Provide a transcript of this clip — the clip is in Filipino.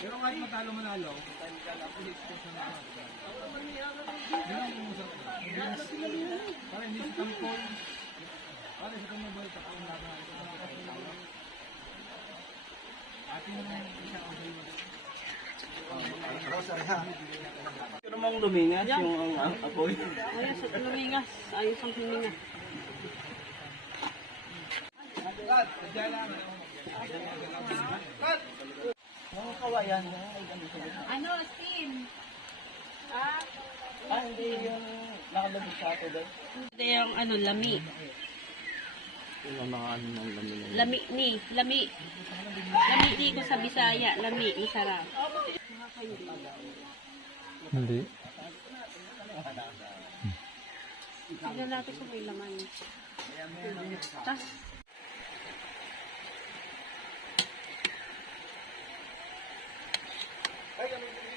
Pero kahit matalo manalo, ang umusap ko. Para hindi si Tampol, para sa kanya boy, tapos ang laban. Pero mong lumingas yung ang ang apoy. Ayos, sa lumingas. Ayos ang hininga. Mga kawayan ano Steam? Ah, Ah, hindi yung nakalabas sa ato doon. ito yung ano, lami. Yung mga ano ng. Lami ni, lami. Lami di ko sa Bisaya, lami, masarap. Hindi. Tignan natin kung may laman. Tas, Ay, ano